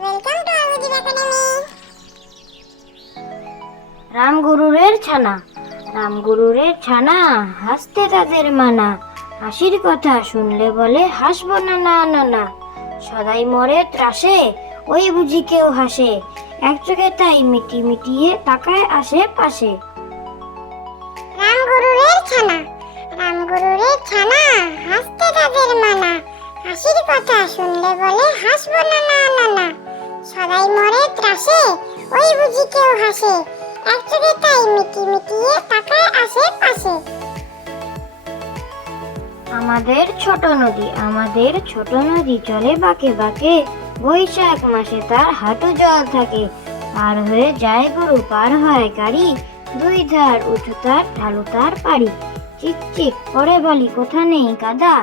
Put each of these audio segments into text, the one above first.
Welcome to Aludip Academy. রামগুরুরের ছানা রামগুরুরের ছানা হাসতে তাদের মানা হাসির কথা শুনলে বলে হাসবো না না না না সদাই মরে ত্রাসে ওই বুঝি কেউ হাসে এক চোখে তাই মিটি মিটিয়ে তাকায় আশেপাশে। রামগুরুরের ছানা হাসতে তাদের মানা হাসির কথা শুনলে বলে হাসবো না না না না সদাই মরে ত্রাসে ওই বুঝি কেউ হাসে এক চোখে তাই মিটি মিটিয়ে তাকায় আশেপাশে। আমাদের ছোট নদী চলে বাঁকে বাঁকে বৈশাখ মাসে তার হাঁটু জল থাকে পার হয়ে যায় গরু পার হয় গাড়ি দুই ধার উঁচু তার ঢালু তার পাড়ি চিকচিক করে বলি কোথা নেই কাদা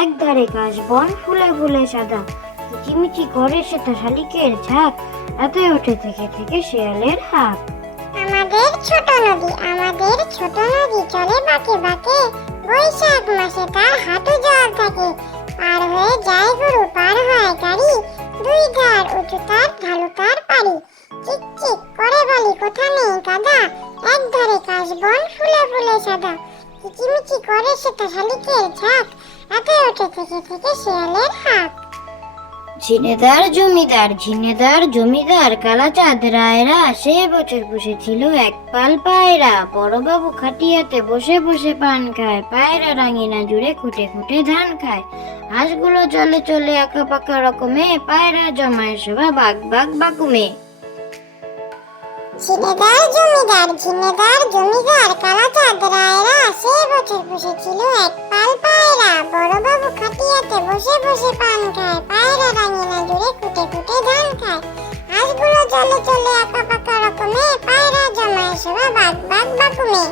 এক ধারে কাশ বন ফুলে ফুলে সাদা কিচিমিচি করে সেটা শালিকের ঝাঁক রাতে ওঠে থেকে থেকে শেয়ালের হাঁক। আমাদের ছোট নদী চলে বাঁকে বাঁকে বৈশাখ মাসে তার হাঁটু জল থাকে পার হয়ে যায় গরু পার হয় গাড়ি দুই ধার উঁচু তার ঢালু তার পাড়ি চিকচিক করে বলি কোথা নেই কাদা এক ধারে কাশ বন ফুলে ফুলে সাদা কিচিমিচি করে সেটা শালিকের ঝাঁক রাতে ওঠে থেকে থেকে শেয়ালের হাঁক। ঝিনেদার জমিদার কালাচাঁদ রায়রা সে বছর পুষেছিল এক পাল পায়রা বড়বাবু খাটিয়াতে বসে বসে পান খায় পায়রা রাঙিনা জুড়ে খুঁটে খুঁটে ধান খায় হাঁসগুলো চলে চলে আঁকা পাকা রকমে পায়রা জমায় সবা বাগ বাগ বাকুমে। ঝিনেদার জমিদার কালাচাঁদ রায়রা সে বছর পুষেছিল এক পাল পায়রা বড়বাবু খাটিয়াতে বসে বসে পান খায় পায়রা রাঙিনা জুড়ে খুঁটে খুঁটে ধান খায় হাঁসগুলো চলে চলে আঁকা পাকা রকমে পায়রা জমায় সবা বাগ বাগ বাকুমে।